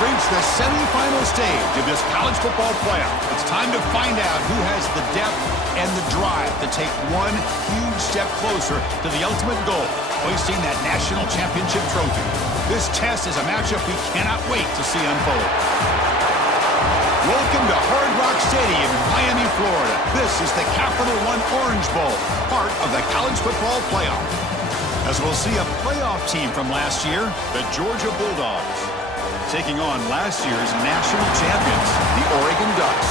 We've reached the semifinal stage of this college football playoff. It's time to find out who has the depth and the drive to take one huge step closer to the ultimate goal, hoisting that national championship trophy. This test is a matchup we cannot wait to see unfold. Welcome to Hard Rock Stadium in Miami, Florida. This is the Capital One Orange Bowl, part of the college football playoff. As we'll see a playoff team from last year, the Georgia Bulldogs, taking on last year's national champions, the Oregon Ducks.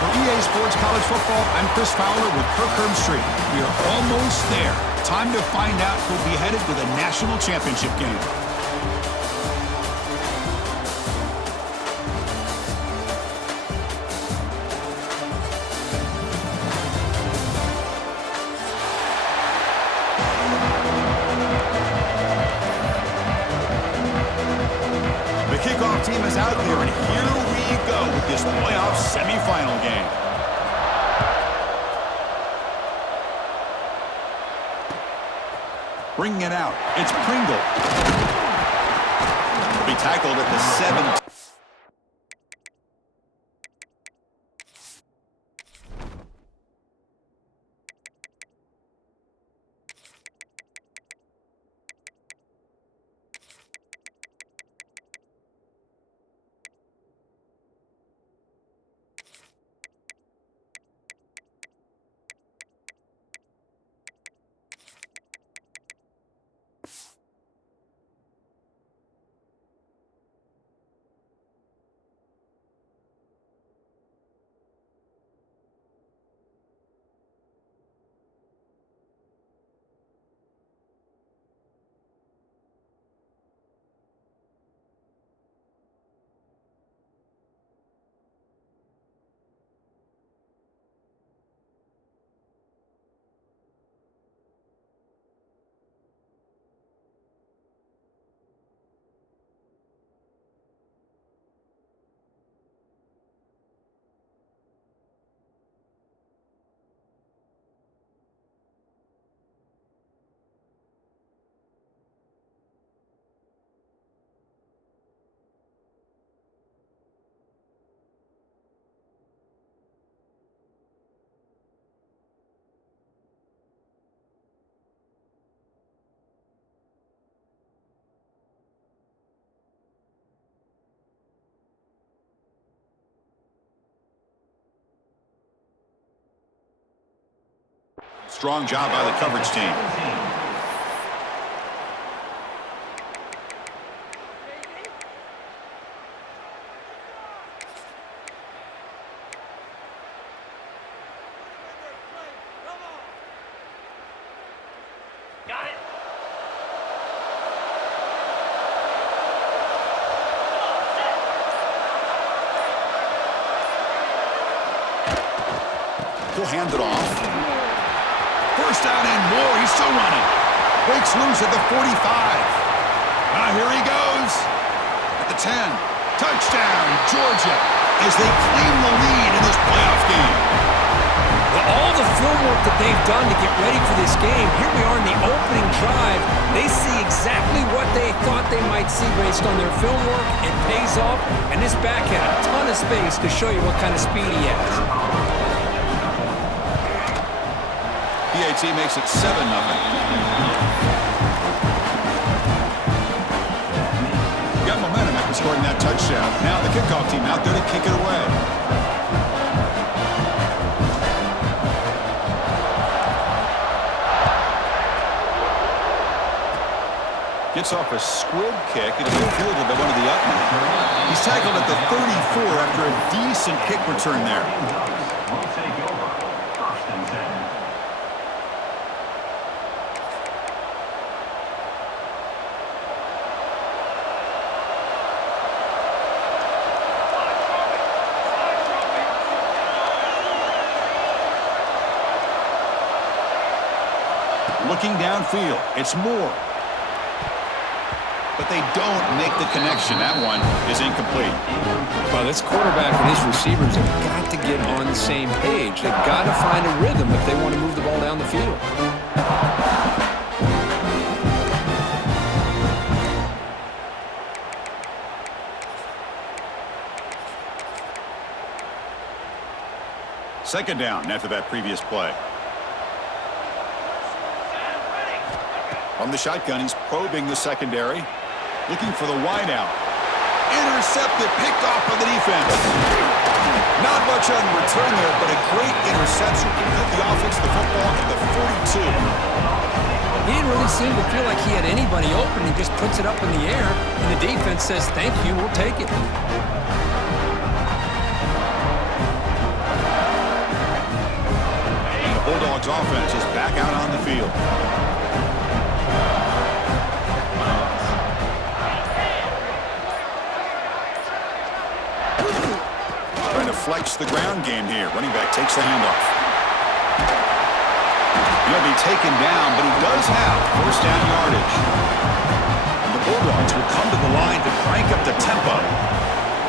For EA Sports College Football, I'm Chris Fowler with Kirk Herbstreit. We are almost there. Time to find out who'll be headed to the national championship game. Kickoff team is out there, and here we go with this playoff semifinal game. Bringing it out, it's Pringle. He'll be tackled at the 7. Strong job by the coverage team. Got it. He'll hand it off. First down and more. He's still running. Breaks loose at the 45. Here he goes. At the 10. Touchdown, Georgia, as they claim the lead in this playoff game. Well, all the film work that they've done to get ready for this game, here we are in the opening drive. They see exactly what they thought they might see based on their film work. It pays off, and this back had a ton of space to show you what kind of speed he has. PAT makes it 7-0. Got momentum after scoring that touchdown. Now the kickoff team out there to kick it away. Gets off a squib kick. It'll be fielded by one of the Upmen. He's tackled at the 34 after a decent kick return there. Looking downfield, it's Moore. But they don't make the connection. That one is incomplete. Well, this quarterback and his receivers have got to get on the same page. They've got to find a rhythm if they want to move the ball down the field. Second down after that previous play. From the shotgun, he's probing the secondary, looking for the wideout. Intercepted, picked off by the defense. Not much on return there, but a great interception. Put the offense the football at the 42. He didn't really seem to feel like he had anybody open. He just puts it up in the air, and the defense says, thank you, we'll take it. The Bulldogs offense is back out on the field. Trying to flex the ground game here. Running back takes the handoff. He'll be taken down, but he does have first down yardage. And the Bulldogs will come to the line to crank up the tempo.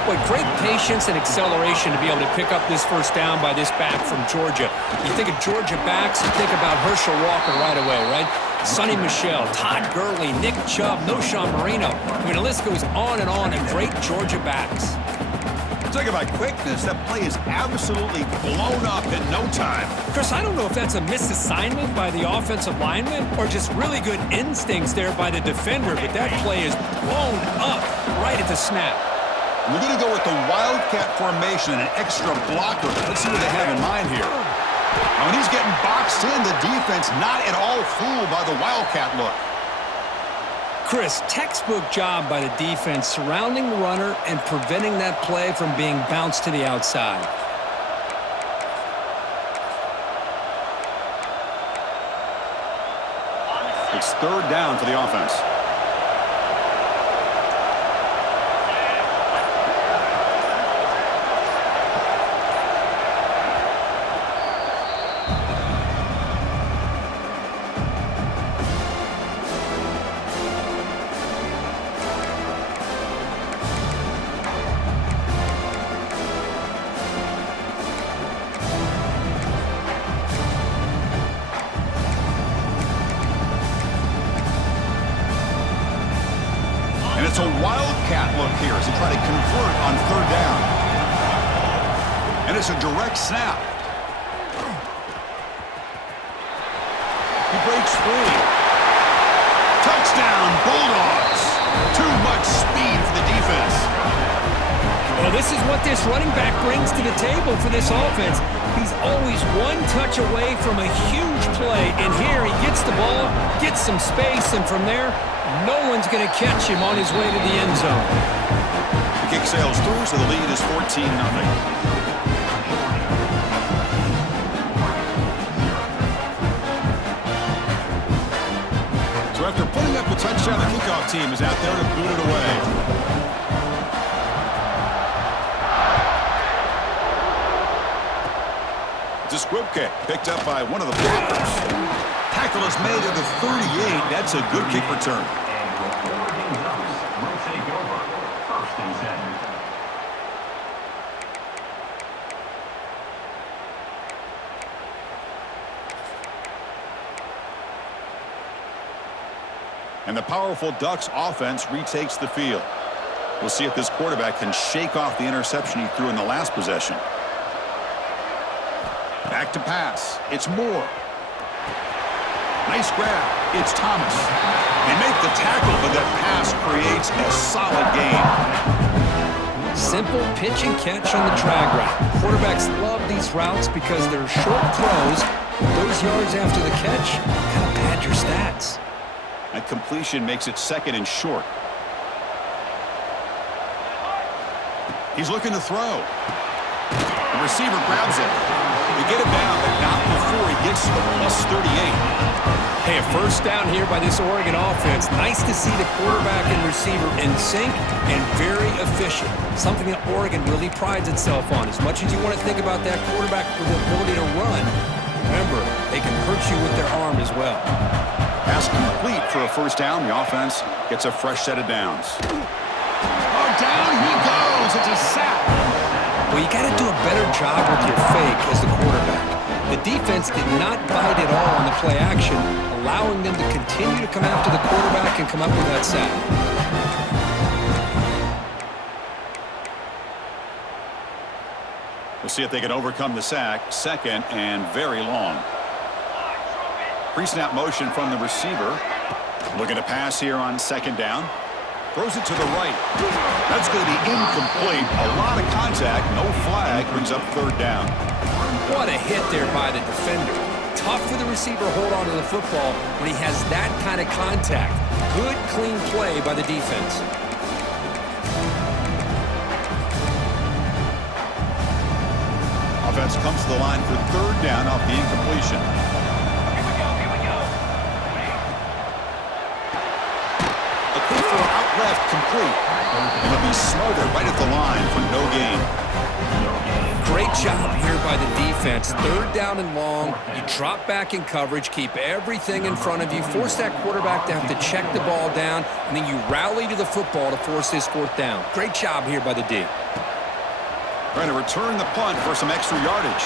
Boy, great patience and acceleration to be able to pick up this first down by this back from Georgia. You think of Georgia backs, you think about Herschel Walker right away, right? Sonny Michel, Todd Gurley, Nick Chubb, Noshawn Marino. I mean, the list goes on and on of great Georgia backs. Talk about quickness. That play is absolutely blown up in no time. Chris, I don't know if that's a misassignment by the offensive lineman or just really good instincts there by the defender, but that play is blown up right at the snap. We're going to go with the Wildcat formation and an extra blocker. Let's see what they have in mind here. Now, when he's getting boxed in, the defense not at all fooled by the Wildcat look. Chris, textbook job by the defense surrounding the runner and preventing that play from being bounced to the outside. It's third down for the offense. And it's a Wildcat look here as they try to convert on third down. And it's a direct snap. He breaks free. Touchdown, Bulldogs. Too much speed for the defense. Well, this is what this running back brings to the table for this offense. He's always one touch away from a huge play. And here he gets the ball, gets some space, and from there, no one's going to catch him on his way to the end zone. The kick sails through, so the lead is 14-0. So after putting up a touchdown, the kickoff team is out there to boot it away. It's a squib kick picked up by one of the blockers. Tackle is made at the 38. That's a good kick return. And the powerful Ducks offense retakes the field. We'll see if this quarterback can shake off the interception he threw in the last possession. Back to pass. It's Moore. Nice grab. It's Thomas. They make the tackle, but that pass creates a solid gain. Simple pitch and catch on the drag route. Quarterbacks love these routes because they're short throws. Those yards after the catch kind of pad your stats. That completion makes it second and short. He's looking to throw. The receiver grabs it. They get him down, but not before he gets to the plus 38. Hey, a first down here by this Oregon offense. Nice to see the quarterback and receiver in sync and very efficient. Something that Oregon really prides itself on. As much as you want to think about that quarterback with the ability to run, remember, they can hurt you with their arm as well. Pass complete for a first down. The offense gets a fresh set of downs. Oh, down he goes. It's a sack. Well, you got to do a better job with your fake as the quarterback. The defense did not bite at all on the play action, allowing them to continue to come after the quarterback and come up with that sack. The see if they can overcome the sack. Second and very long. Pre-snap motion from the receiver. Looking to pass here on second down. Throws it to the right. That's going to be incomplete. A lot of contact. No flag. Brings up third down. What a hit there by the defender. Tough for the receiver to hold on to the football when he has that kind of contact. Good, clean play by the defense. Offense comes to the line for third down off the incompletion. Here we go. A quick throw out left, complete. And it'll be smothered right at the line for no gain. Great job here by the defense. Third down and long. You drop back in coverage, keep everything in front of you, force that quarterback to have to check the ball down, and then you rally to the football to force this fourth down. Great job here by the D. Trying to return the punt for some extra yardage.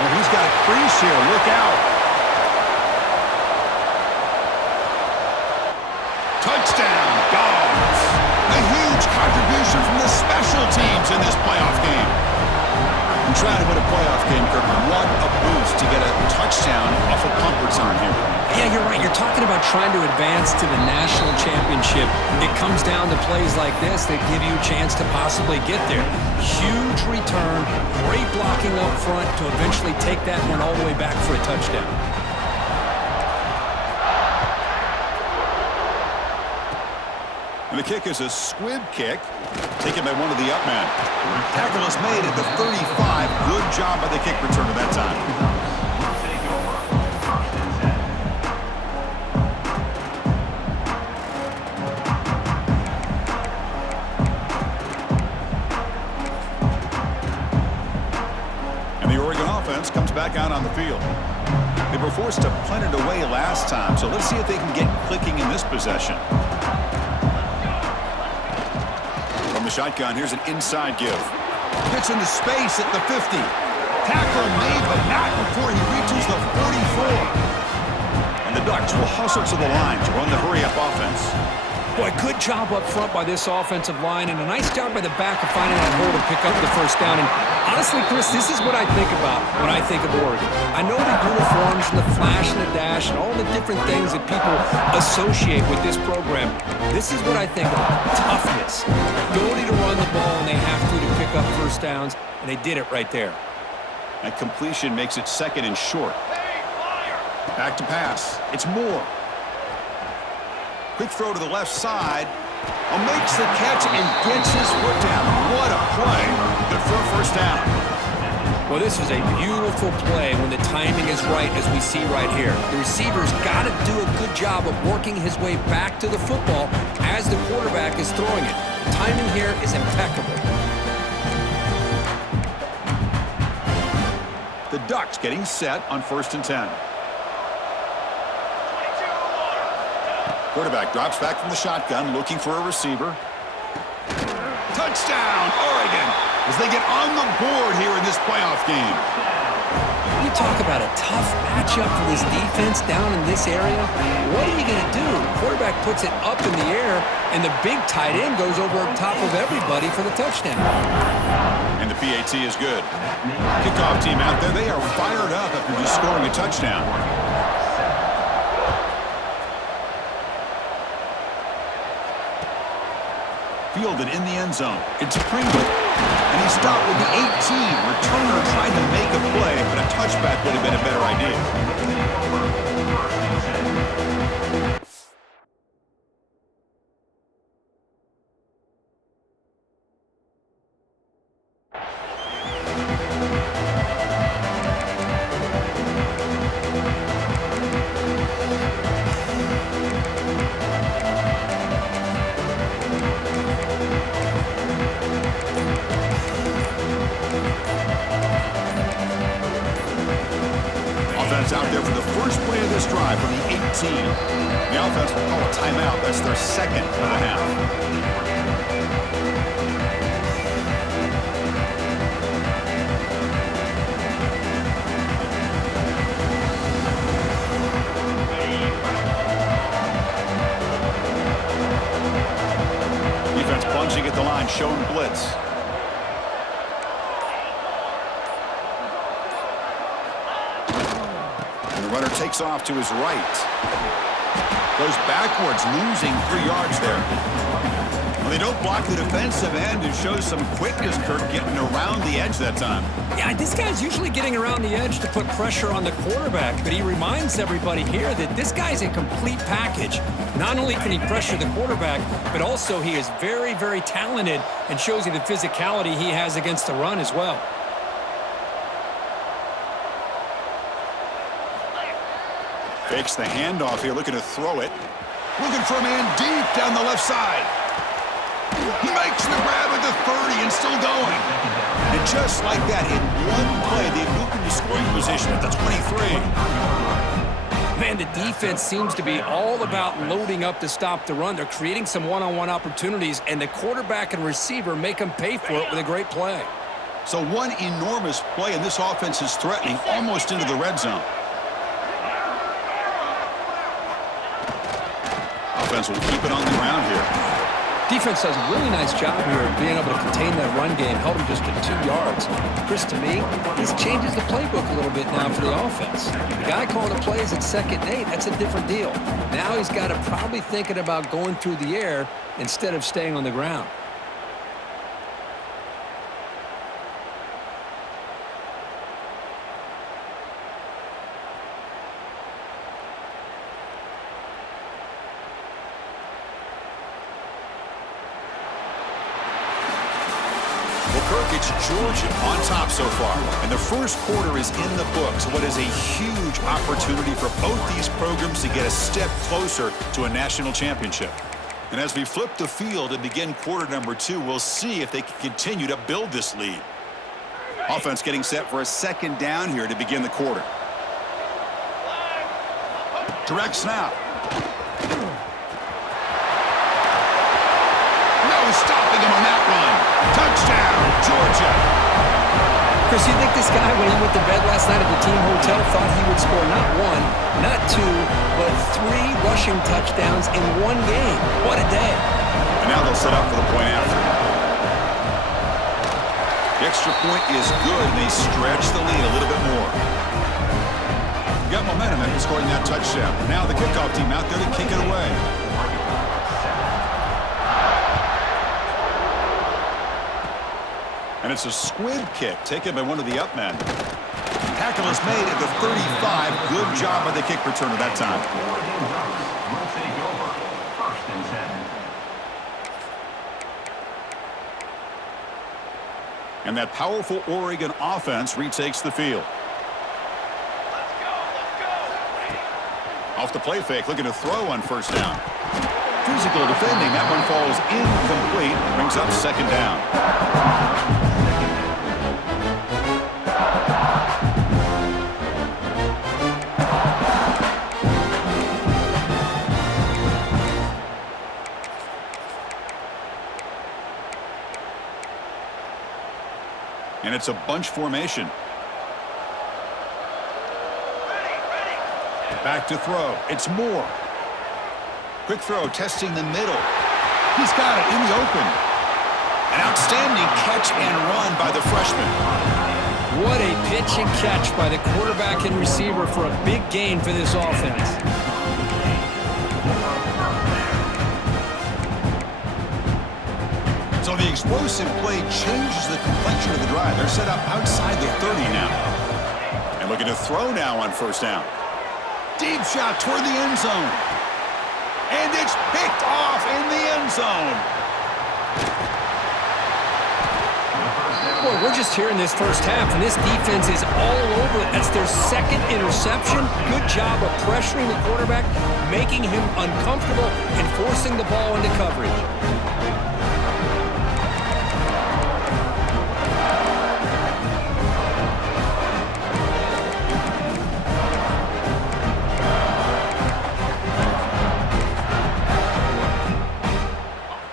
Oh, he's got a crease here. Look out. Touchdown, Dogs. A huge contribution from the special teams in this playoff game. And trying to win a playoff game, Kirk, what a boost to get a touchdown off a punt return here. Yeah, you're right. You're talking about trying to advance to the national championship. It comes down to plays like this that give you a chance to possibly get there. Huge return, great blocking up front to eventually take that one all the way back for a touchdown. And the kick is a squib kick, taken by one of the up men. Tackle is made at the 35. Good job by the kick returner that time. Comes back out on the field. They were forced to punt it away last time, so let's see if they can get clicking in this possession. From the shotgun, here's an inside give. Gets into space at the 50. Tackle made, but not before he reaches the 44. And the Ducks will hustle to the line to run the hurry-up offense. Boy, good job up front by this offensive line, and a nice job by the back of finding that hole to pick up the first down. And honestly, Chris, this is what I think about when I think of Oregon. I know the uniforms and the flash and the dash and all the different things that people associate with this program. This is what I think about. Toughness. Ability to run the ball when they have to pick up first downs, and they did it right there. That completion makes it second and short. Back to pass. It's Moore. Quick throw to the left side. Makes the catch and gets his foot down. What a play. Good for a first down. Well, this is a beautiful play when the timing is right, as we see right here. The receiver's got to do a good job of working his way back to the football as the quarterback is throwing it. The timing here is impeccable. The Ducks getting set on 1st and 10. Quarterback drops back from the shotgun, looking for a receiver. Touchdown, Oregon, as they get on the board here in this playoff game. You talk about a tough matchup for this defense down in this area. What are you going to do? The quarterback puts it up in the air, and the big tight end goes over top of everybody for the touchdown. And the PAT is good. Kickoff team out there, they are fired up after just scoring a touchdown. Fielded in the end zone. It's Pringle. And he stopped with the 18. Returner trying to make a play, but a touchback would have been a better idea. Out there for the first play of this drive from the 18. The offense will call a timeout. That's their second of the half. Defense bunching at the line, showing blitz. Runner takes off to his right. Goes backwards, losing 3 yards there. Well, they don't block the defensive end and shows some quickness, Kirk, getting around the edge that time. Yeah, this guy's usually getting around the edge to put pressure on the quarterback, but he reminds everybody here that this guy's a complete package. Not only can he pressure the quarterback, but also he is very, very talented and shows you the physicality he has against the run as well. Fakes the handoff here, looking to throw it. Looking for a man deep down the left side. He makes the grab at the 30 and still going. And just like that, in one play, they moved into scoring position at the 23. Man, the defense seems to be all about loading up to stop the run. They're creating some one-on-one opportunities, and the quarterback and receiver make them pay for it with a great play. So one enormous play, and this offense is threatening almost into the red zone. Offense will keep it on the ground here. Defense does a really nice job here of being able to contain that run game, held him just to 2 yards. Chris, to me, this changes the playbook a little bit now for the offense. The guy calling the plays at 2nd and 8, that's a different deal. Now he's got to probably thinking about going through the air instead of staying on the ground. Kirk, it's Georgia on top so far. And the first quarter is in the books. What is a huge opportunity for both these programs to get a step closer to a national championship. And as we flip the field and begin quarter number 2, we'll see if they can continue to build this lead. Offense getting set for a 2nd down here to begin the quarter. Direct snap. No stopping him on that run. Touchdown, Georgia. Chris, you think this guy, when he went to bed last night at the team hotel, thought he would score not 1, not 2, but 3 rushing touchdowns in 1 game? What a day. And now they'll set up for the point after. The extra point is good, and they stretch the lead a little bit more. Got momentum after scoring that touchdown. Now the kickoff team out there to kick it away. And it's a squib kick taken by one of the up men. Tackle is made at the 35. Good job by the kick returner that time. And that powerful Oregon offense retakes the field. Off the play fake, looking to throw on 1st down. Physical defending. That one falls incomplete. Brings up 2nd down. And it's a bunch formation. Back to throw. It's Moore. Quick throw, testing the middle. He's got it in the open. An outstanding catch and run by the freshman. What a pitch and catch by the quarterback and receiver for a big gain for this offense. So the explosive play changes the complexion of the drive. They're set up outside the 30 now. And looking to throw now on 1st down. Deep shot toward the end zone. And it's picked off in the end zone. Boy, we're just here in this first half, and this defense is all over it. That's their 2nd interception. Good job of pressuring the quarterback, making him uncomfortable, and forcing the ball into coverage.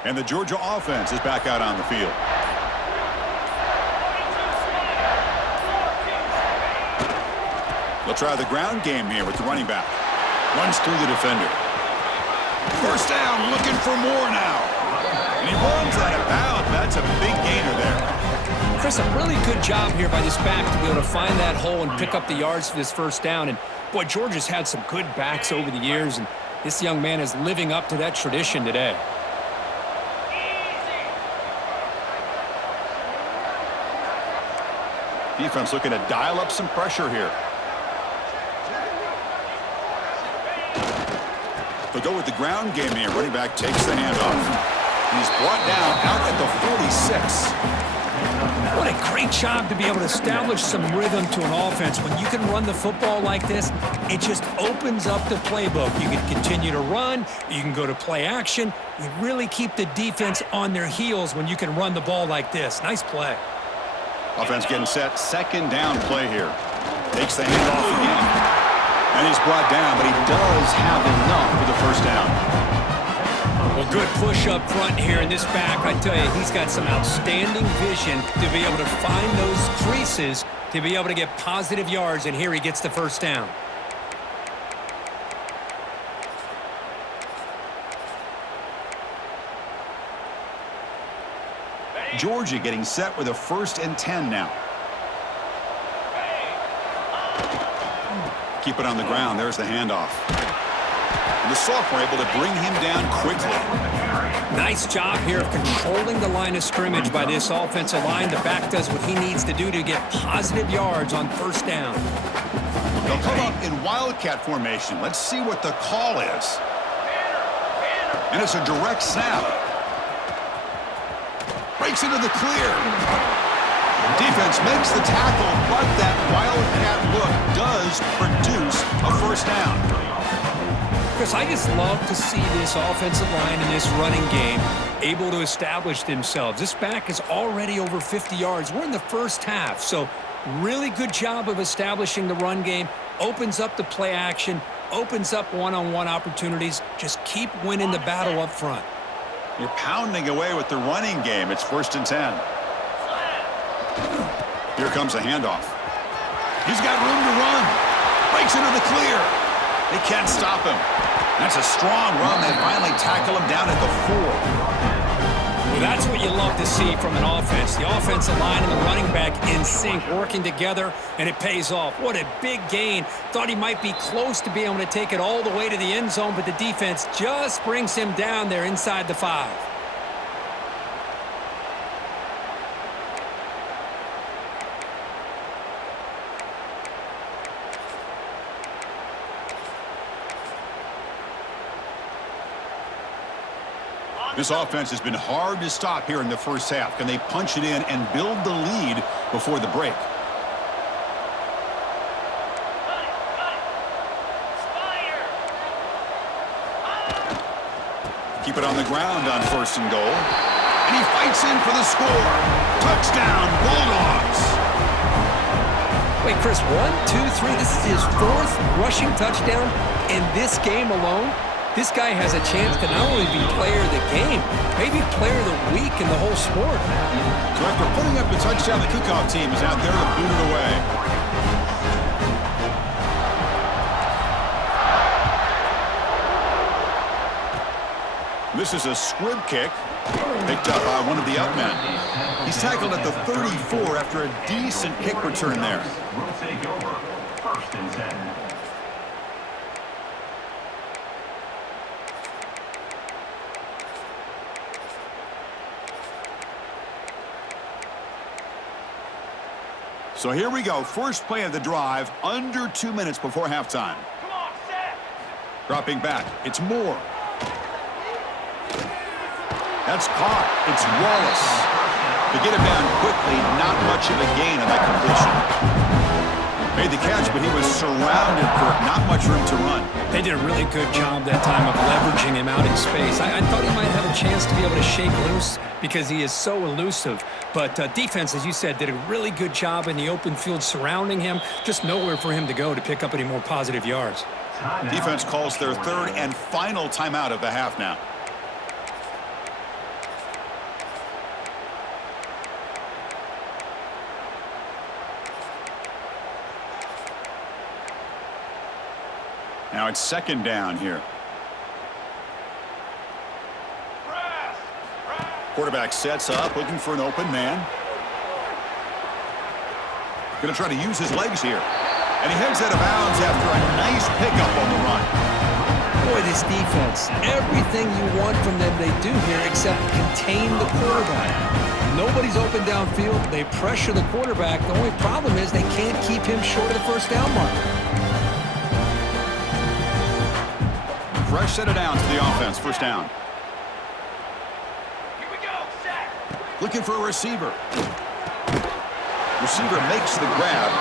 And the Georgia offense is back out on the field. They'll try the ground game here with the running back. Runs through the defender. 1st down, looking for more now. And he runs out of bounds. That's a big gainer there. Chris, a really good job here by this back to be able to find that hole and pick up the yards for this first down. And, boy, Georgia's had some good backs over the years, and this young man is living up to that tradition today. Defense looking to dial up some pressure here. They'll go with the ground game here. Running back takes the handoff. He's brought down out at the 46. What a great job to be able to establish some rhythm to an offense. When you can run the football like this, it just opens up the playbook. You can continue to run. You can go to play action. You really keep the defense on their heels when you can run the ball like this. Nice play. Offense getting set. Second down play here. Takes the handoff again. And he's brought down, but he does have enough for the first down. Well, good push up front here in this back. I tell you, he's got some outstanding vision to be able to find those creases to be able to get positive yards, and here he gets the first down. Georgia getting set with a 1st and 10 now. Keep it on the ground. There's the handoff. And the sophomore able to bring him down quickly. Nice job here of controlling the line of scrimmage by this offensive line. The back does what he needs to do to get positive yards on first down. They'll come up in wildcat formation. Let's see what the call is. And it's a direct snap. Breaks into the clear. Defense makes the tackle, but that wildcat look does produce a first down. Chris, I just love to see this offensive line and this running game able to establish themselves. This back is already over 50 yards. We're in the first half, so really good job of establishing the run game. Opens up the play action, opens up one-on-one opportunities. Just keep winning the battle up front. You're pounding away with the running game. It's 1st and 10. Here comes the handoff. He's got room to run. Breaks into the clear. They can't stop him. That's a strong run. They finally tackle him down at the 4. Well, that's what you love to see from an offense. The offensive line and the running back in sync, working together, and it pays off. What a big gain. Thought he might be close to being able to take it all the way to the end zone, but the defense just brings him down there inside the 5. This offense has been hard to stop here in the first half. Can they punch it in and build the lead before the break? Keep it on the ground on 1st and goal. And he fights in for the score. Touchdown, Bulldogs. Wait, Chris, 1, 2, 3. This is his 4th rushing touchdown in this game alone. This guy has a chance to not only be player of the game, maybe player of the week in the whole sport. So after putting up the touchdown, the kickoff team is out there to boot it away. This is a squib kick picked up by one of the up men. He's tackled at the 34 after a decent kick return there. We'll take over 1st and 10. So here we go. First play of the drive, under 2 minutes before halftime. Come on, set. Dropping back. It's Moore. That's caught. It's Wallace. To get him down quickly, not much of a gain on that completion. Made the catch, but he was surrounded, Kirk. Not much room to run. They did a really good job that time of leveraging him out in space. I thought he might have a chance to be able to shake loose because he is so elusive. But defense, as you said, did a really good job in the open field surrounding him. Just nowhere for him to go to pick up any more positive yards. Defense calls their 3rd and final timeout of the half now. Now it's 2nd down here. Quarterback sets up, looking for an open man. Going to try to use his legs here. And he heads out of bounds after a nice pickup on the run. Boy, this defense, everything you want from them they do here except contain the quarterback. Nobody's open downfield. They pressure the quarterback. The only problem is they can't keep him short of the first down marker. Fresh set of downs to the offense. First down. Here we go. Set. Looking for a receiver. Receiver makes the grab.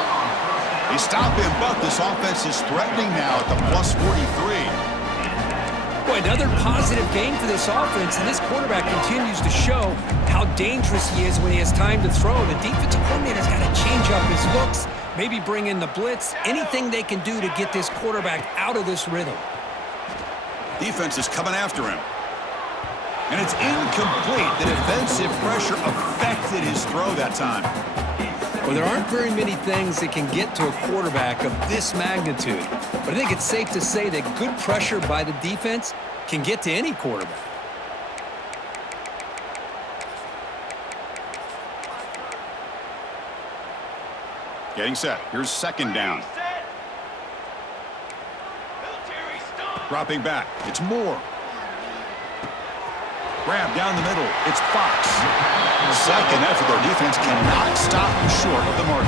They stop him, but this offense is threatening now at the plus 43. Boy, another positive game for this offense, and this quarterback continues to show how dangerous he is when he has time to throw. The defensive coordinator's got to change up his looks, maybe bring in the blitz, anything they can do to get this quarterback out of this rhythm. Defense is coming after him. And it's incomplete. The defensive pressure affected his throw that time. Well, there aren't very many things that can get to a quarterback of this magnitude. But I think it's safe to say that good pressure by the defense can get to any quarterback. Getting set. Here's second down. Set. Military stop. Dropping back. It's Moore. Grab down the middle. It's Fox. Second effort. Their defense cannot stop him short of the marker.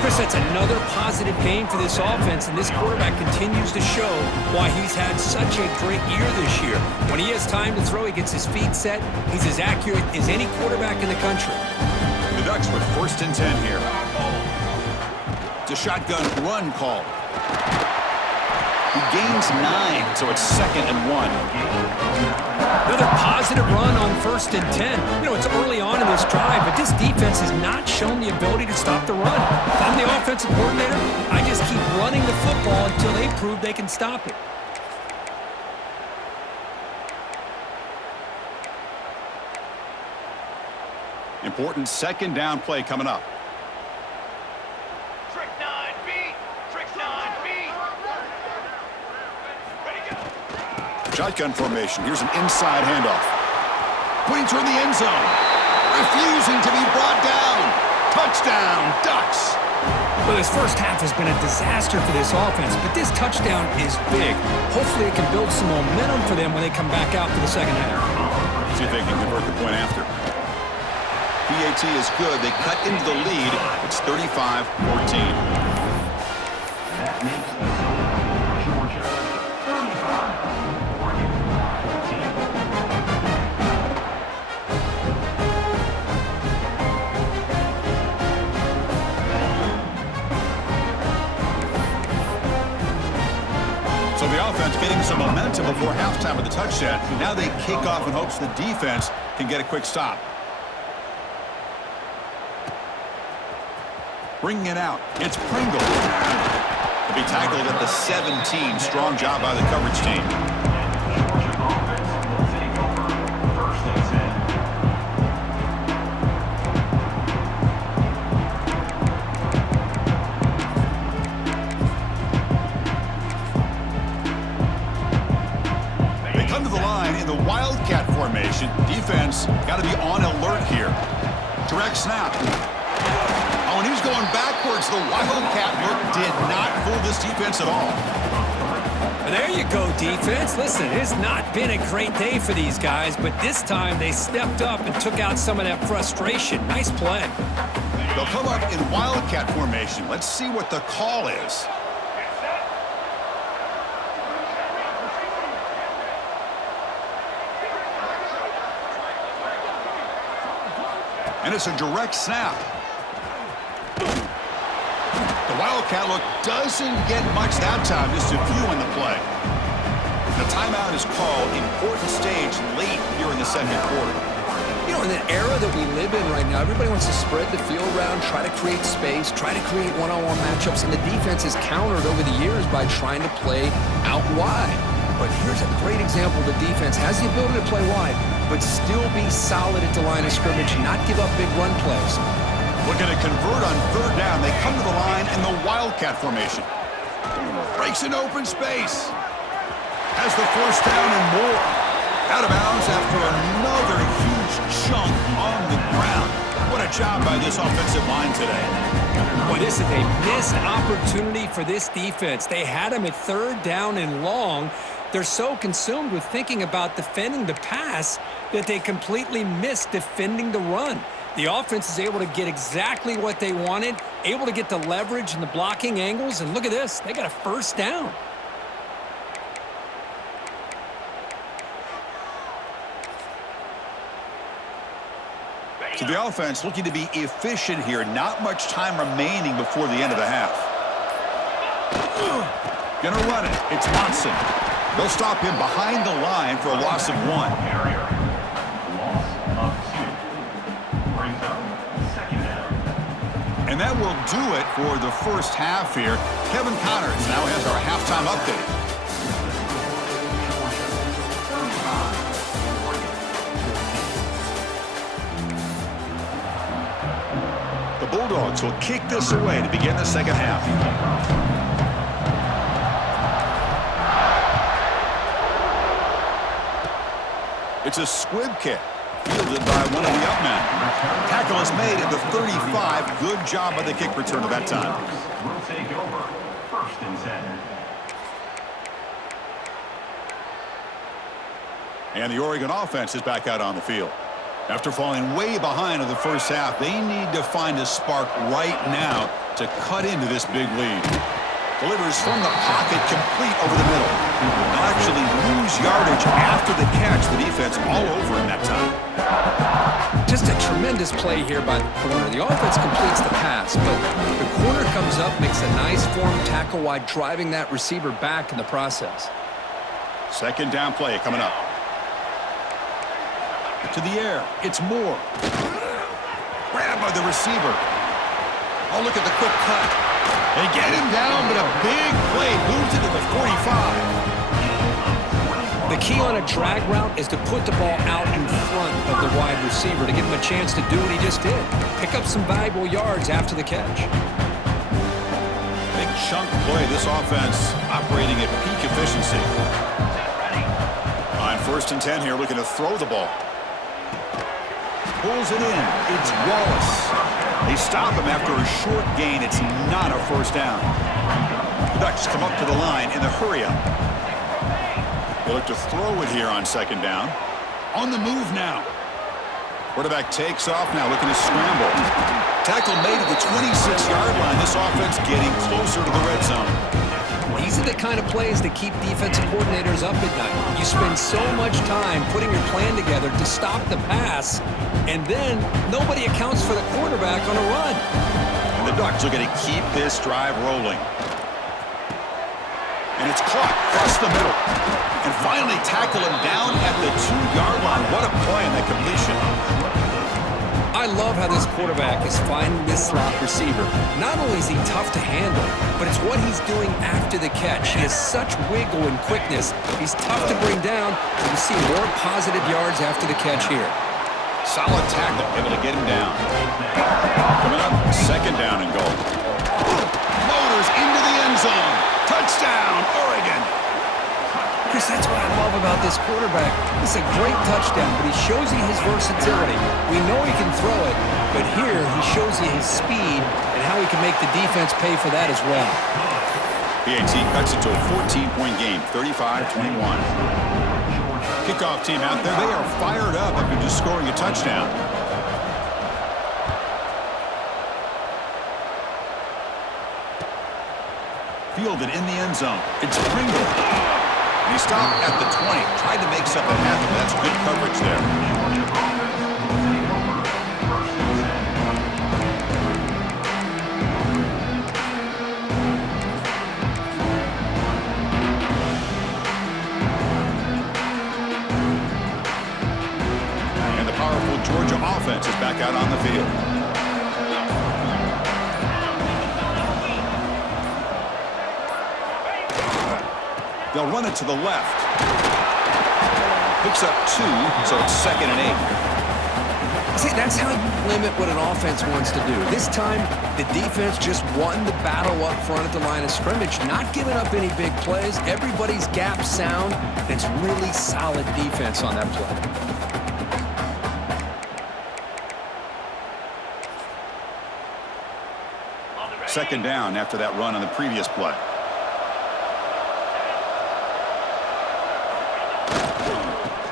Chris, that's another positive game for this offense, and this quarterback continues to show why he's had such a great year this year. When he has time to throw, he gets his feet set. He's as accurate as any quarterback in the country. The Ducks with 1st and 10 here. It's a shotgun run call. He gains 9, so it's 2nd and 1. Another positive run on 1st and 10. You know, it's early on in this drive, but this defense has not shown the ability to stop the run. If I'm the offensive coordinator, I just keep running the football until they prove they can stop it. Important 2nd down play coming up. Trick 9B. Trick 9B. Ready, go. Shotgun formation. Here's an inside handoff. Putting toward the end zone. Refusing to be brought down. Touchdown, Ducks. Well, this first half has been a disaster for this offense, but this touchdown is big. Hopefully it can build some momentum for them when they come back out for the second half. See if they can convert the point after. PAT is good. They cut into the lead. It's 35-14. That makes the Georgia 35-14. So the offense getting some momentum before halftime with the touchdown. Now they kick off in hopes the defense can get a quick stop. Bringing it out. It's Pringle. To be tackled at the 17. Strong job by the coverage team. Georgia offense will take over 1st and 10. They come to the line in the Wildcat formation. Defense got to be on alert here. Direct snap. Oh, and he was going backwards. The Wildcat look did not fool this defense at all. There you go, defense. Listen, it's not been a great day for these guys, but this time they stepped up and took out some of that frustration. Nice play. They'll come up in Wildcat formation. Let's see what the call is. And it's a direct snap. The Wildcat look doesn't get much that time, just a few on the play. The timeout is called. Important stage late here in the 2nd quarter. You know, in the era that we live in right now, everybody wants to spread the field around, try to create space, try to create one-on-one matchups, and the defense is countered over the years by trying to play out wide. But here's a great example. The defense has the ability to play wide, but still be solid at the line of scrimmage and not give up big run plays. Looking to convert on 3rd down. They come to the line in the Wildcat formation. Breaks into open space. Has the 1st down and more. Out of bounds after another huge chunk on the ground. What a job by this offensive line today. Boy, this is a missed opportunity for this defense. They had him at 3rd down and long. They're so consumed with thinking about defending the pass that they completely missed defending the run. The offense is able to get exactly what they wanted, able to get the leverage and the blocking angles, and look at this. They got a 1st down. So the offense looking to be efficient here. Not much time remaining before the end of the half. Gonna run it. It's Watson. They'll stop him behind the line for a loss of 1. Carrier. Loss of 2. Brings up 2nd down. And that will do it for the first half here. Kevin Connors now has our halftime update. The Bulldogs will kick this away to begin the second half. It's a squib kick, fielded by one of the up men. Tackle is made at the 35. Good job by the kick return at that time. Will take over. 1st and 10. And the Oregon offense is back out on the field. After falling way behind in the first half, they need to find a spark right now to cut into this big lead. Delivers from the pocket, complete over the middle. They'll actually lose yardage after the catch. The defense all over him that time. Just a tremendous play here by the corner. The offense completes the pass, but the corner comes up, makes a nice form tackle while driving that receiver back in the process. 2nd down play coming up. To the air. It's Moore. Grabbed by the receiver. Oh, look at the quick cut. They get him down, but a big play moves it to the 45. The key on a drag route is to put the ball out in front of the wide receiver to give him a chance to do what he just did. Pick up some valuable yards after the catch. Big chunk play. This offense operating at peak efficiency. On 1st and 10 here, looking to throw the ball. Pulls it in. It's Wallace. They stop him after a short gain. It's not a 1st down. The Ducks come up to the line in the hurry up. They look to throw it here on 2nd down. On the move now. Quarterback takes off now, looking to scramble. Tackle made at the 26-yard line. This offense getting closer to the red zone. These are the kind of plays that keep defensive coordinators up at night. You spend so much time putting your plan together to stop the pass, and then nobody accounts for the quarterback on a run. And the Ducks are going to keep this drive rolling. And it's caught across the middle. And finally tackle him down at the 2-yard line. What a play on that completion. I love how this quarterback is finding this slot receiver. Not only is he tough to handle, but it's what he's doing after the catch. He has such wiggle and quickness. He's tough to bring down. You can see more positive yards after the catch here. Solid tackle, able to get him down. Coming up, 2nd down and goal. Motors into the end zone. Touchdown, Oregon. Chris, that's what I love about this quarterback. It's a great touchdown, but he shows you his versatility. We know he can throw it, but here he shows you his speed and how he can make the defense pay for that as well. PAT cuts it to a 14-point game, 35-21. Kickoff team out there, they are fired up after just scoring a touchdown. Fielded in the end zone. It's Pringle. He stopped at the 20. Tried to make something happen. That's good coverage there. And the powerful Georgia offense is back out on the field. They'll run it to the left. Picks up 2, so it's 2nd and 8. See, that's how you limit what an offense wants to do. This time, the defense just won the battle up front at the line of scrimmage, not giving up any big plays. Everybody's gap sound. It's really solid defense on that play. Second down after that run on the previous play.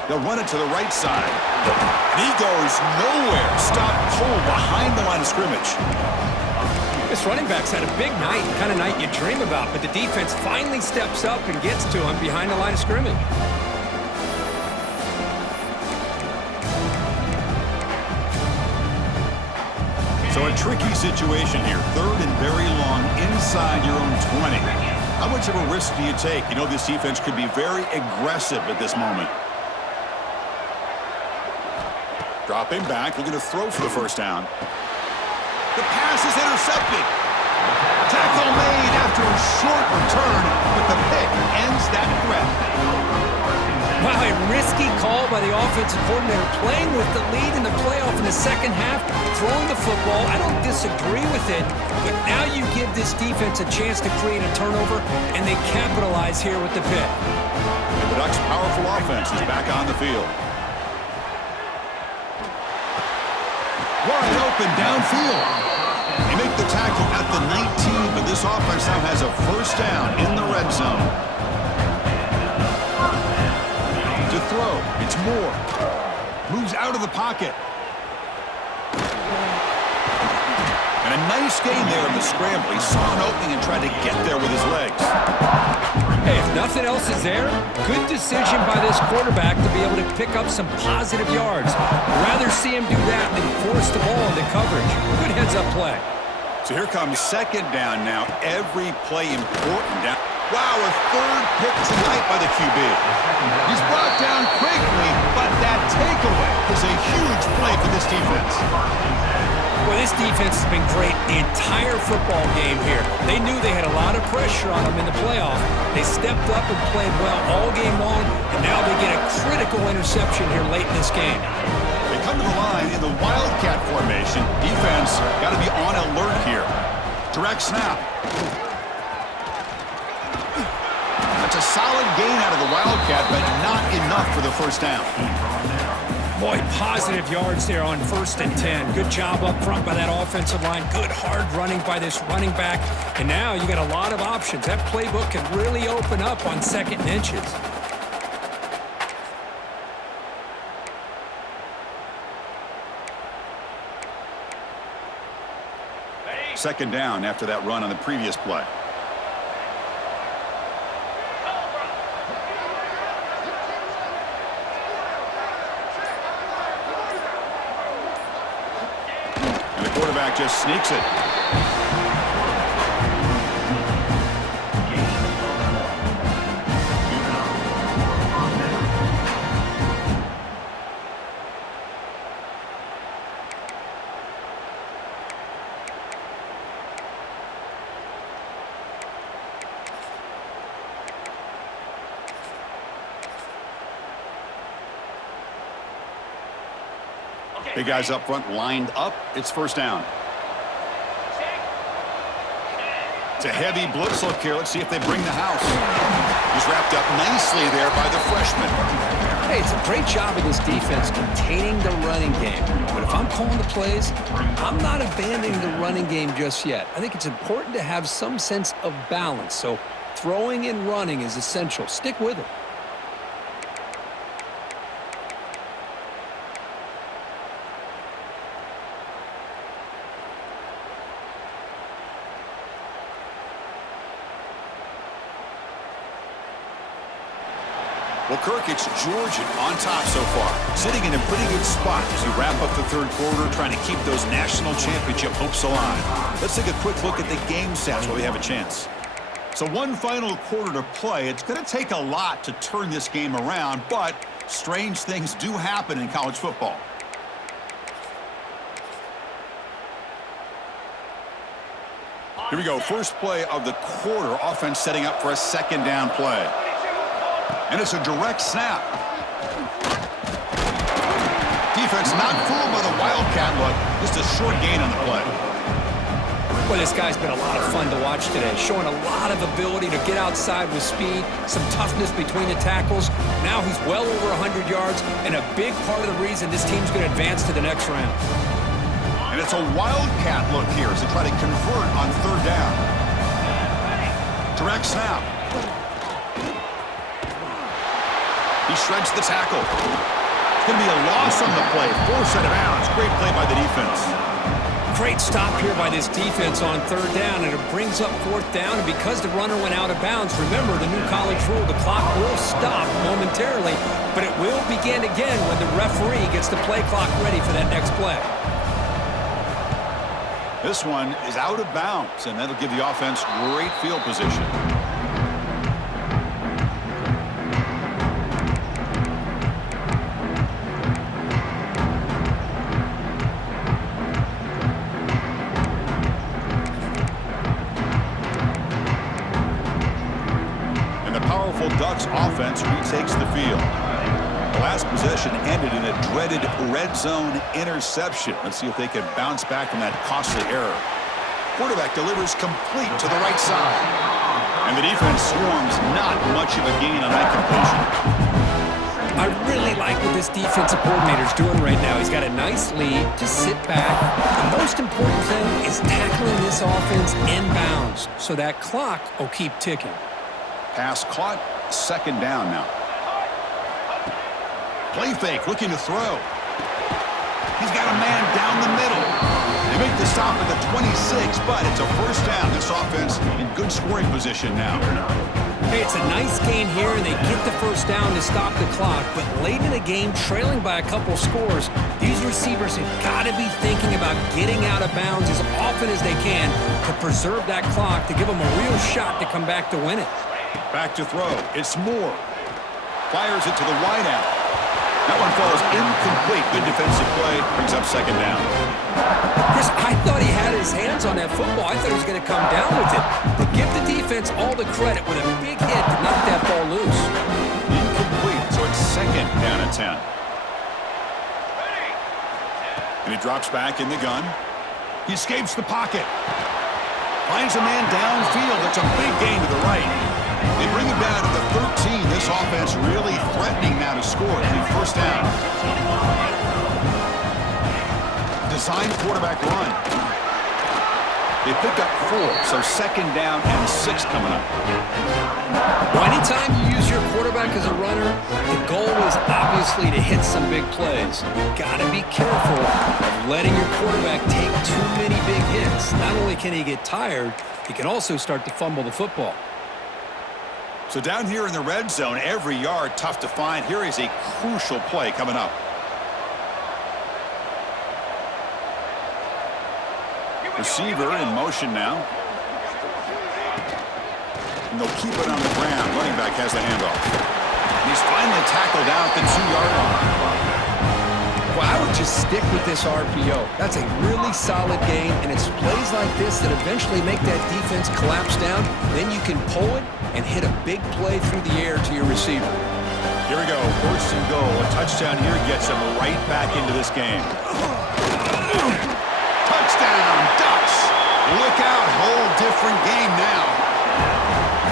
They'll run it to the right side. And he goes nowhere. Stop cold behind the line of scrimmage. This running back's had a big night, the kind of night you dream about, but the defense finally steps up and gets to him behind the line of scrimmage. So a tricky situation here. Third and very long inside your own 20. How much of a risk do you take? You know this defense could be very aggressive at this moment. Dropping back, looking to throw for the first down. The pass is intercepted. Tackle made after a short return, but the pick ends that threat. Wow, a risky call by the offensive coordinator, playing with the lead in the playoff in the second half, throwing the football. I don't disagree with it, but now you give this defense a chance to create a turnover, and they capitalize here with the pick. And the Ducks' powerful offense is back on the field. Wide open downfield. They make the tackle at the 19, but this offense now has a first down in the red zone. To throw, it's Moore. Moves out of the pocket. And a nice gain there in the scramble. He saw an opening and tried to get there with his legs. Hey, if nothing else is there, good decision by this quarterback to be able to pick up some positive yards. Rather see him do that than force the ball into coverage. Good heads-up play. So here comes second down now. Every play important down. Wow, a third pick tonight by the QB. He's brought down quickly, but that takeaway is a huge play for this defense. Well, this defense has been great the entire football game here. They knew they had a lot of pressure on them in the playoff. They stepped up and played well all game long, and now they get a critical interception here late in this game. They come to the line in the Wildcat formation. Defense got to be on alert here. Direct snap. That's a solid gain out of the Wildcat, but not enough for the first down. Boy, positive yards there on 1st and 10. Good job up front by that offensive line. Good hard running by this running back. And now you got a lot of options. That playbook can really open up on 2nd and inches. Second down after that run on the previous play. Quarterback just sneaks it. Big guys up front lined up. It's first down. It's a heavy blitz look here. Let's see if they bring the house. He's wrapped up nicely there by the freshman. Hey, it's a great job of this defense containing the running game. But if I'm calling the plays, I'm not abandoning the running game just yet. I think it's important to have some sense of balance. So throwing and running is essential. Stick with it. Well, Kirk, it's Georgia on top so far, sitting in a pretty good spot as you wrap up the third quarter, trying to keep those national championship hopes alive. Let's take a quick look at the game stats while we have a chance. So one final quarter to play. It's going to take a lot to turn this game around, but strange things do happen in college football. Here we go. First play of the quarter. Offense setting up for a second down play. And it's a direct snap. Defense not fooled by the Wildcat look. Just a short gain on the play. Well, this guy's been a lot of fun to watch today, showing a lot of ability to get outside with speed, some toughness between the tackles. Now he's well over 100 yards, and a big part of the reason this team's going to advance to the next round. And And it's a wildcat look here as they try to convert on third down. Direct snap. He shreds the tackle. It's going to be a loss on the play. Forced out of bounds. Great play by the defense. Great stop here by this defense on third down, and it brings up fourth down. And because the runner went out of bounds, remember the new college rule, the clock will stop momentarily, but it will begin again when the referee gets the play clock ready for that next play. This one is out of bounds, and that'll give the offense great field position. Ducks offense retakes the field. The last possession ended in a dreaded red zone interception. Let's see if they can bounce back from that costly error. Quarterback delivers complete to the right side. And the defense swarms not much of a gain on that completion. I really like what this defensive coordinator is doing right now. He's got a nice lead. Just sit back. The most important thing is tackling this offense inbounds so that clock will keep ticking. Pass caught. Second down now. Play fake, looking to throw. He's got a man down the middle. They make the stop at the 26, but it's a first down. This offense in good scoring position now. Hey, it's a nice gain here, and they get the first down to stop the clock. But late in the game, trailing by a couple scores, these receivers have got to be thinking about getting out of bounds as often as they can to preserve that clock, to give them a real shot to come back to win it. Back to throw. It's Moore. Fires it to the wideout. That one falls incomplete. Good defensive play. Brings up second down. Chris, I thought he had his hands on that football. I thought he was going to come down with it. But give the defense all the credit with a big hit to knock that ball loose. Incomplete. So it's second down at 10. And he drops back in the gun. He escapes the pocket. Finds a man downfield. It's a big gain to the right. They bring him down to the 13. This offense really threatening now to score. First down. Design quarterback run. They pick up 4, so second down and 6 coming up. Well, anytime you use your quarterback as a runner, the goal is obviously to hit some big plays. You've got to be careful of letting your quarterback take too many big hits. Not only can he get tired, he can also start to fumble the football. So down here in the red zone, every yard tough to find. Here is a crucial play coming up. Receiver in motion now. And they'll keep it on the ground. Running back has the handoff. And he's finally tackled out at the 2-yard line. Well, I would just stick with this RPO. That's a really solid game, and it's plays like this that eventually make that defense collapse down. Then you can pull it and hit a big play through the air to your receiver. Here we go, first and goal. A touchdown here gets them right back into this game. Touchdown, Ducks! Look out, whole different game now.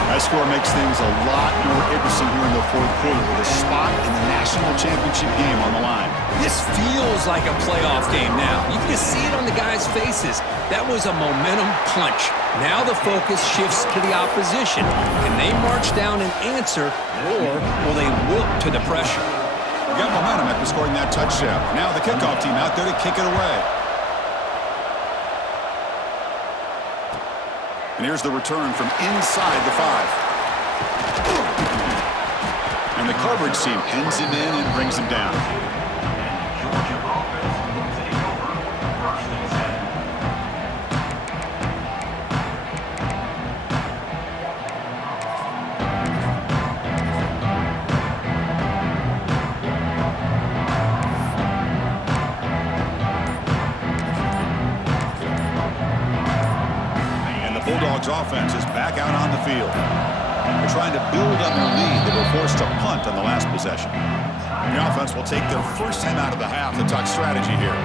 That score makes things a lot more interesting here in the fourth quarter with a spot in the national championship game on the line. This feels like a playoff game now. You can see it on the guys' faces. That was a momentum punch. Now the focus shifts to the opposition. Can they march down and answer, or will they wilt to the pressure? We got momentum after scoring that touchdown. Now the kickoff team out there to kick it away. And here's the return from inside the 5. And the coverage team pins him in and brings him down. Georgia offense will take over first and 10. And the Bulldogs offense is back out on the field. They're trying to build on their lead. They were forced to punt on the last possession. The offense will take their first time out of the half to talk strategy here.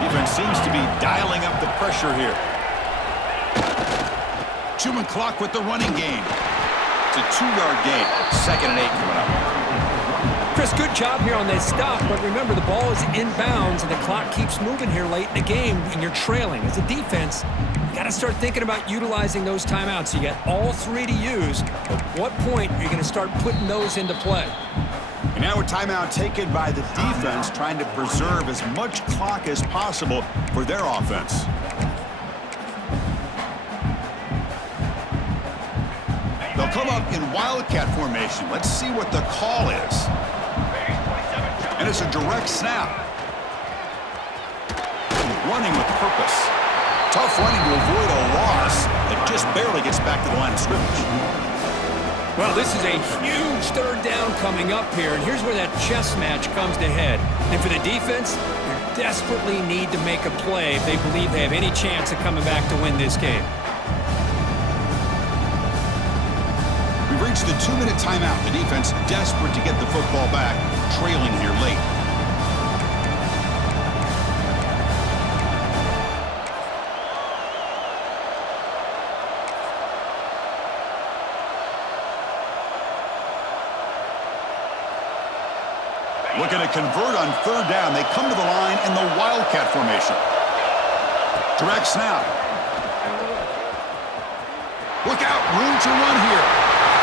Defense seems to be dialing up the pressure here. Chewing clock with the running game. It's a 2-yard gain. 2nd and 8 coming up. Chris, good job here on that stop, but remember the ball is inbounds and the clock keeps moving here late in the game and you're trailing. As a defense, you got to start thinking about utilizing those timeouts. You got all 3 to use. At what point are you going to start putting those into play? And now a timeout taken by the defense, trying to preserve as much clock as possible for their offense. They'll come up in Wildcat formation. Let's see what the call is. And it's a direct snap. Running with purpose. Tough running to avoid a loss that just barely gets back to the line of scrimmage. Well, this is a huge 3rd down coming up here, and here's where that chess match comes to head. And for the defense, they desperately need to make a play if they believe they have any chance of coming back to win this game. We've reached the 2-minute timeout. The defense desperate to get the football back, trailing here late. Looking to convert on 3rd down. They come to the line in the Wildcat formation. Direct snap. Look out, room to run here.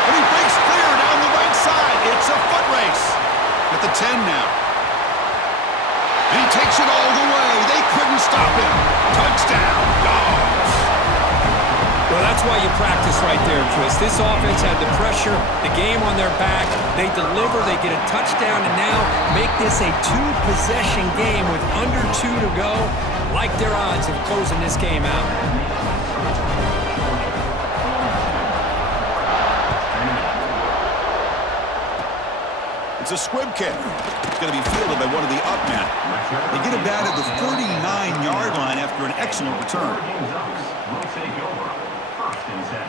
And he breaks clear down the right side. It's a foot race. At the 10 now. And he takes it all the way. They couldn't stop him. Touchdown, Dogs. Well, that's why you practice right there, Chris. This offense had the pressure, the game on their back. They deliver, they get a touchdown, and now make this a 2-possession game with under 2 to go. Like their odds of closing this game out. It's a squib kick. It's going to be fielded by one of the up men. They get it down at the 39-yard line after an excellent return. Will take over. 1st and 10.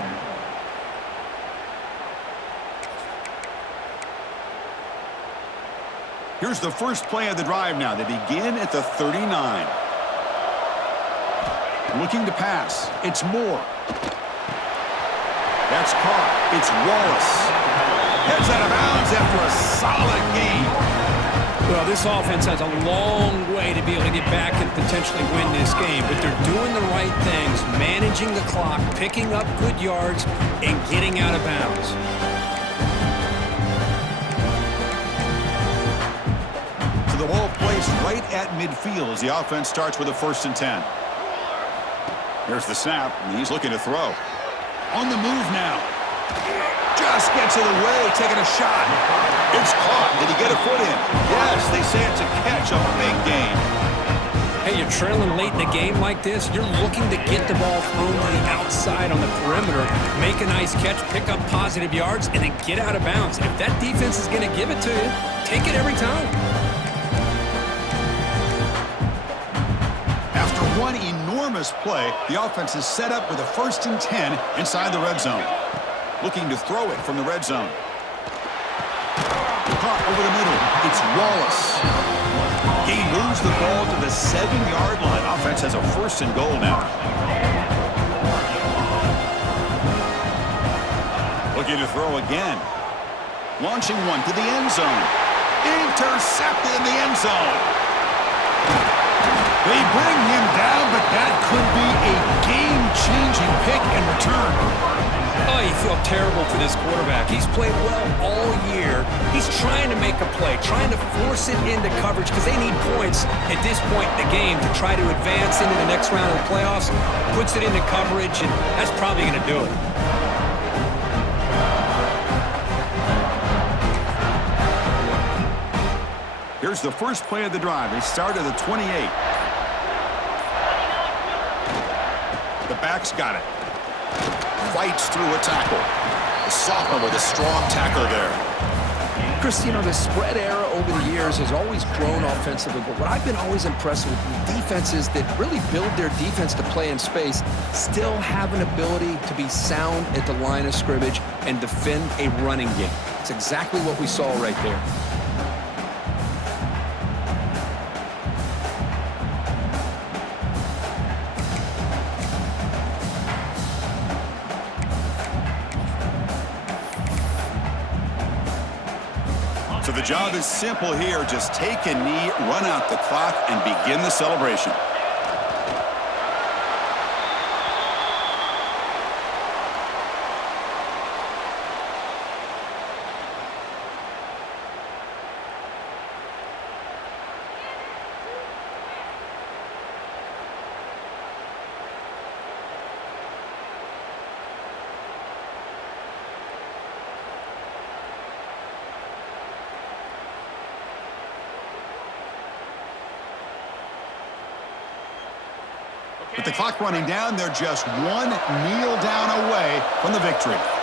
Here's the first play of the drive now. They begin at the 39. Looking to pass. It's Moore. That's caught. It's Wallace. Heads out of bounds after a solid game. Well, this offense has a long way to be able to get back and potentially win this game, but they're doing the right things, managing the clock, picking up good yards, and getting out of bounds. So the ball placed right at midfield as the offense starts with a 1st and 10. Here's the snap, and he's looking to throw. On the move now. Just gets it away, taking a shot. It's caught. Did he get a foot in? Yes, they say it's a catch, a big game. Hey, you're trailing late in a game like this, you're looking to get the ball thrown to the outside on the perimeter, make a nice catch, pick up positive yards, and then get out of bounds. If that defense is going to give it to you, take it every time. After one enormous play, the offense is set up with a 1st and 10 inside the red zone. Looking to throw it from the red zone. Caught over the middle. It's Wallace. He moves the ball to the 7-yard line. Offense has a 1st and goal now. Looking to throw again. Launching one to the end zone. Intercepted in the end zone. They bring him down, but that could be a game-changing pick and return. Oh, you feel terrible for this quarterback. He's played well all year. He's trying to make a play, trying to force it into coverage because they need points at this point in the game to try to advance into the next round of the playoffs. Puts it into coverage, and that's probably going to do it. Here's the first play of the drive. They start at the 28. The back's got it. Fights through a tackle. The sophomore with a strong tackle there. Chris, you know, the spread era over the years has always grown offensively, but what I've been always impressed with defenses that really build their defense to play in space still have an ability to be sound at the line of scrimmage and defend a running game. It's exactly what we saw right there. The job is simple here. Just take a knee, run out the clock, and begin the celebration. With the clock running down, they're just one kneel down away from the victory.